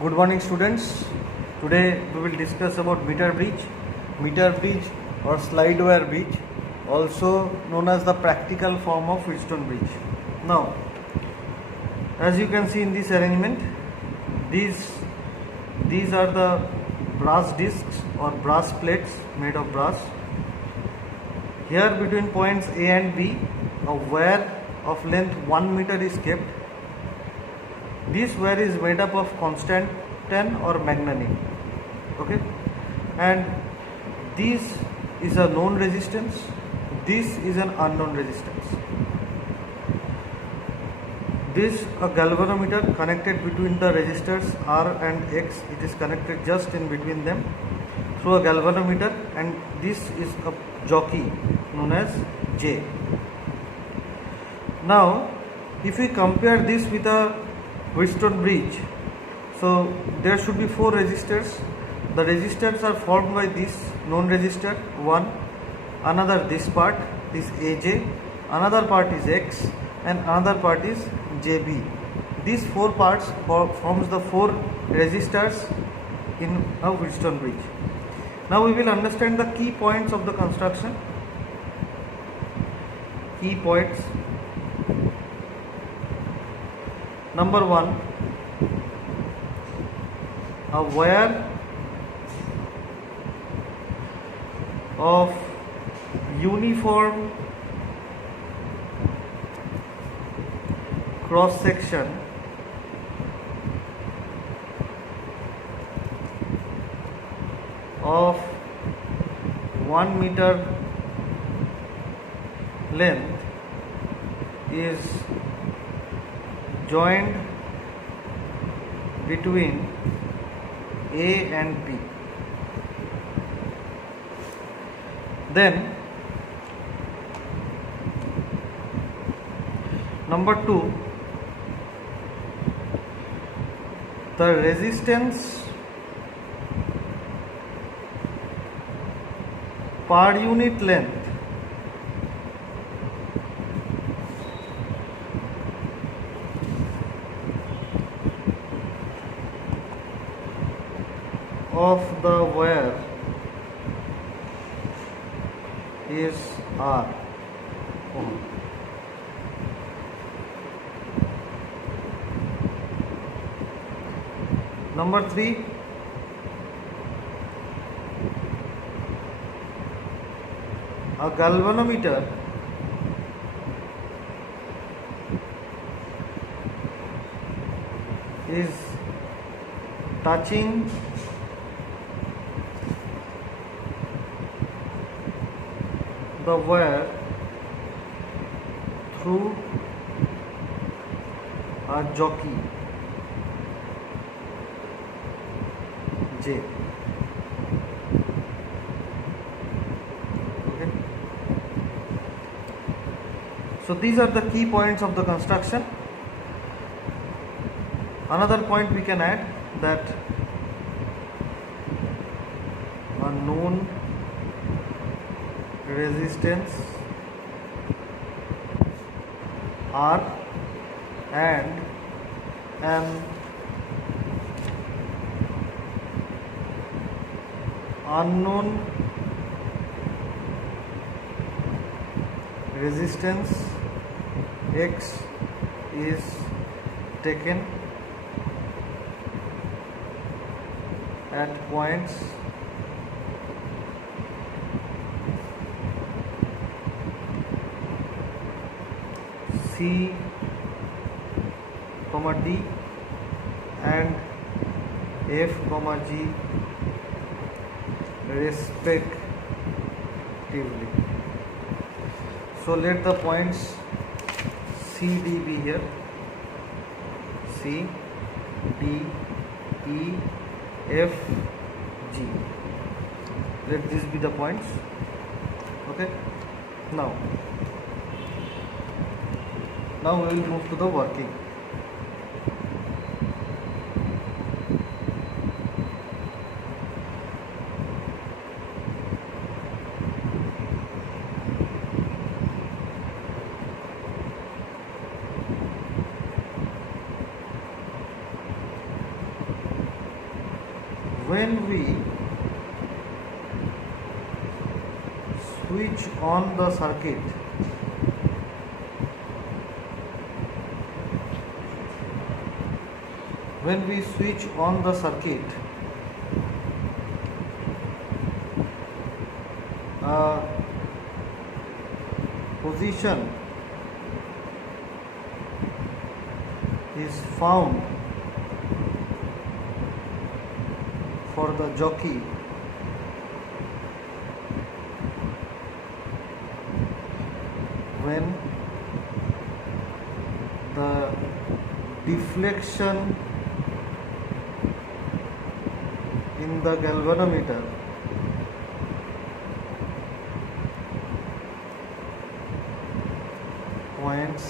Good morning, students. Today we will discuss about meter bridge or slide wire bridge, also known as the practical form of Wheatstone bridge. Now, as you can see in this arrangement, these are the brass discs or brass plates made of brass. Here between points A and B, a wire of length 1 meter is kept. This wire is made up of constantan or manganese. Okay, and this is a known resistance. This is an unknown resistance. This a galvanometer connected between the resistors R and X. It is connected just in between them through a galvanometer, and this is a jockey known as J. Now, if we compare this with a Wheatstone bridge, so there should be 4 resistors. The resistors are formed by this known resistor 1, another this part is AJ, another part is X, and another part is JB. These 4 parts forms the 4 resistors in a Wheatstone bridge. Now we will understand the key points of the construction. Key points. Number 1, a wire of uniform cross section of 1 meter length is joined between A and B. Then number 2, the resistance per unit length of the wire is R ohm. Number 3, a galvanometer is touching the wire through a jockey J. Okay. So these are the key points of the construction. Another point we can add that a known resistance R and an unknown resistance X is taken at points C, D and F, G respectively. So let the points C, D be here. C, D, E, F, G. Let this be the points. Okay. Now we will move to the working. when we switch on the circuit, position is found for the jockey when the deflection in the galvanometer points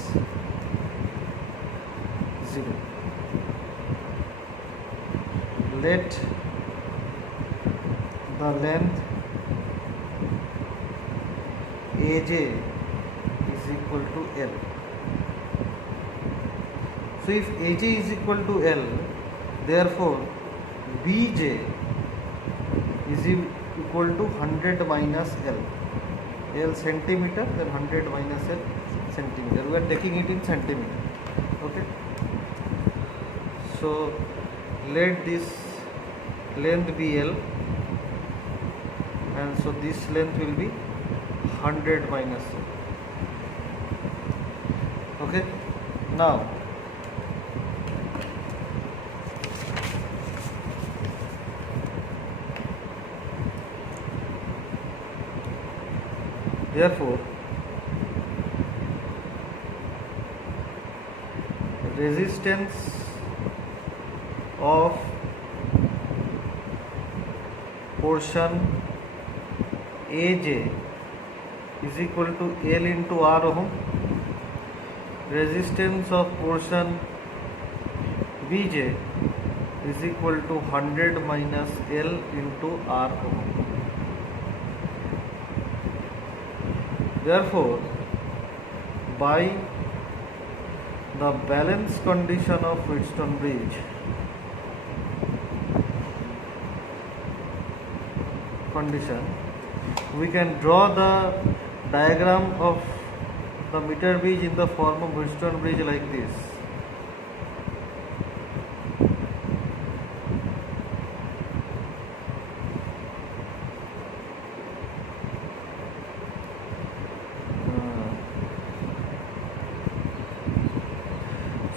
0. Let the length AJ is equal to L. So if AJ is equal to L, therefore BJ is equal to 100 minus L. L centimeter, then 100 minus L centimeter. We are taking it in centimeter. Okay. So let this length be L, and so this length will be 100 minus L. Okay. Now therefore resistance of portion AJ is equal to L into R ohm. Resistance of portion BJ is equal to 100 minus L into R ohm. Therefore, by the balance condition of Wheatstone bridge, we can draw the diagram of the meter bridge in the form of Wheatstone bridge like this.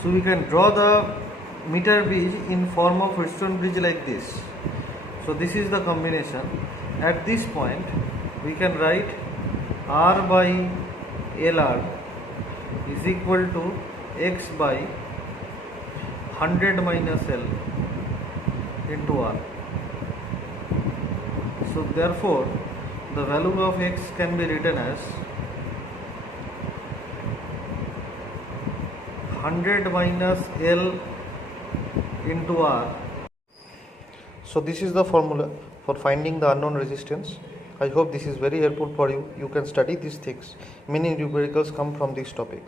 So we can draw the meter bridge in form of Wheatstone bridge like this. So this is the combination. At this point we can write R by LR is equal to X by 100 minus L into R. So therefore the value of X can be written as 100 minus L into R. So this is the formula for finding the unknown resistance. I hope this is very helpful for you. You can study these things. Many numericals come from this topic.